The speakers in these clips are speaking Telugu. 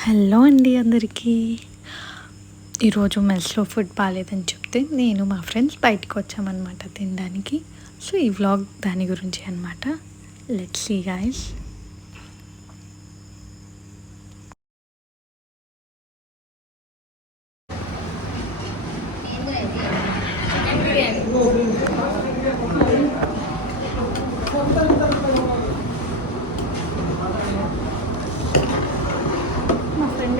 హలో అండి అందరికీ. ఈరోజు మెస్లో ఫుడ్ బాగాలేదని చెప్తే నేను మా ఫ్రెండ్స్ బయటకు వచ్చామన్నమాట తినడానికి. సో ఈ వ్లాగ్ దాని గురించి అనమాట. Let's see guys. మా ఫ్రెండ్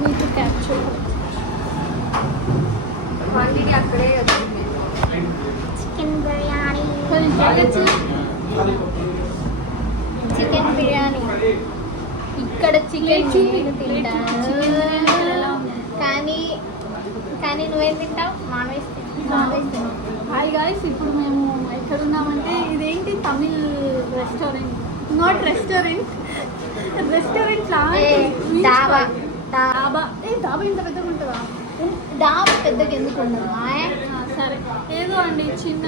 మీకు క్యాప్చర్ క్వాంటిటీ అక్కడే వచ్చింది. చికెన్ బిర్యానీ చికెన్ బిర్యానీ ఇక్కడ చికెన్ తింటాను, కానీ కానీ నువ్వేం తింటావు? నాన్ వెజ్ తిన్నావు. హాయ్ గాయ్స్, ఇప్పుడు మేము ఎక్కడ ఉన్నామంటే ఇదేంటి Tamil restaurant, not restaurant, restaurant డాబా. డాబా డాబా ఇంత పెద్దగా ఉంటుందా? డాబా పెద్దగా ఎందుకు ఉండదు? సరే ఏదో అండి చిన్న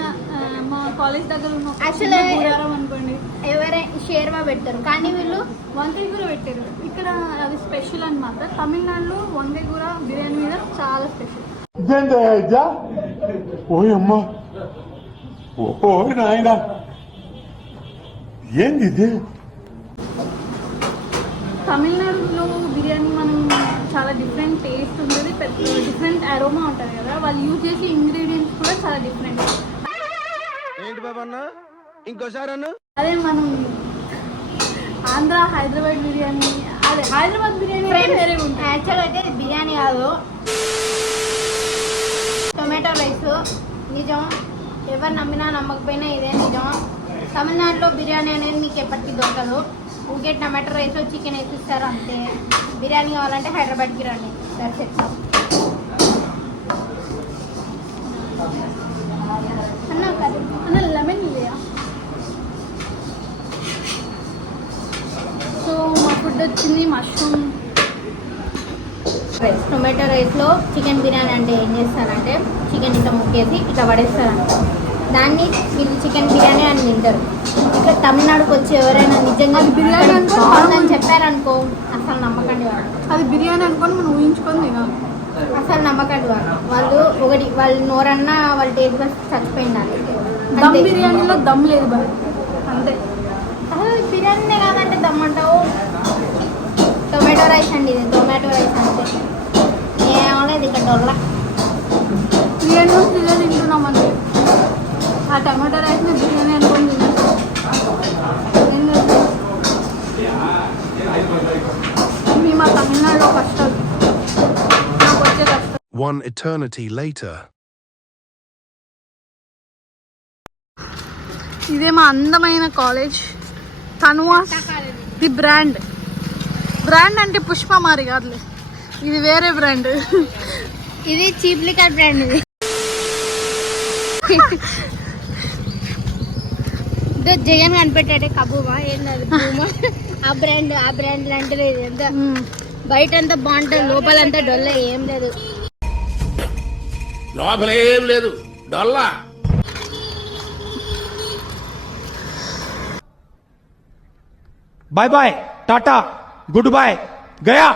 మా కాలేజ్ దగ్గర ఉన్న Actually, గుడారం అనుకోండి. ఎవరైనా షేర్వా పెడతారు, కానీ వీళ్ళు వంకాయ కూర పెట్టారు ఇక్కడ. అది స్పెషల్ అన్నమాట. తమిళనాడులో వంకాయ కూర బిర్యానీ మీద చాలా స్పెషల్. ఓయమ్మ ఓ నాయనా ఏంది ఇది? తమిళనాడులో బిర్యానీ మనం చాలా డిఫరెంట్ టేస్ట్ ఉంటుంది, డిఫరెంట్ అరోమా ఉంటుంది కదా. వాళ్ళు యూజ్ చేసే ఇంగ్రీడియంట్స్ కూడా చాలా డిఫరెంట్. ఏంటి బాబా అన్న ఇంకోసారి అన్న అదే మనం ఆంధ్ర హైదరాబాద్ బిర్యానీ, అదే హైదరాబాద్ బిర్యానీ వేరే ఉంటుంది. యాక్చువల్ అయితే ఇది బిర్యానీ కాదు, టొమాటో రైస్. నిజం, ఎవరు నమ్మినా నమ్మకపోయినా ఇదే నిజం. తమిళనాడులో బిర్యానీ అనేది మీకు ఎప్పటికీ దొరకదు. ఊకే టమాటో రైస్ చికెన్ వేసిస్తారు అంతే. బిర్యానీ కావాలంటే హైదరాబాద్కి రండి. That's it. అన్న లెమన్ ఇవ్వయా? సో మా ఫుడ్ వచ్చింది మష్రూమ్ రైస్. టొమాటో రైస్లో చికెన్ బిర్యానీ అంటే ఏం చేస్తారంటే చికెన్ ఇట్లా ముక్కేసి ఇట్లా పడేస్తారంట. దాన్ని వీళ్ళు చికెన్ బిర్యానీ అని తింటారు. ఇక్కడ తమిళనాడుకి వచ్చి ఎవరైనా నిజంగా బిర్యానీ బాగుందని చెప్పారనుకో అసలు నమ్మకండి వాళ్ళు. అది బిర్యానీ అనుకొని మనం ఊహించుకొని తినాలి. అసలు నమ్మకండి వాళ్ళు వాళ్ళ నోరన్నా వాళ్ళ టేస్ట్ బస్ చచ్చిపోయింది. దమ్ బిర్యానీలో దమ్ లేదు బాయ్, అంతే. అసలు బిర్యానీనే కాదంటే దమ్ అంటావు. టొమాటో రైస్ అండి ఇది, టొమాటో రైస్ అంతే. ఏమలేదు ఇక్కడ డొల్ల. బిర్యానీ బిర్యానీ తింటున్నాం అంతే. ఆ టమాటో రైస్ని బిర్యానీ అనుకొని తినేస్తాం. మీ మా తమిళనాడులో కష్టాలు, నాకు వచ్చే కష్టం. One eternity later. ఇదే మా అందమైన కాలేజ్, తన్వాస్. ది బ్రాండ్ అంటే పుష్పమారి కాదులే, ఇది వేరే బ్రాండ్. ఇది చీప్ లిక్కర్ బ్రాండ్. ఇది జగన్ కనిపెట్టాడే కబూమా ఏంటది భూమా. ఆ బ్రాండ్ లాంటిది ఇది. ఎంత బయట అంతా బాగుంటుంది, లోపలంతా డొల్ల ఏం లేదు. లోపల ఏం లేదు, డొల్లా. Bye bye tata goodbye गया।